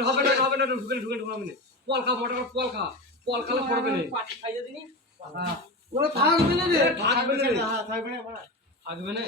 হবে না পলকা ফটো পলকা পলকা খাইয়ে দিনি ওরা থাকবে না রে। থাকবে না থাকবে না থাকবে না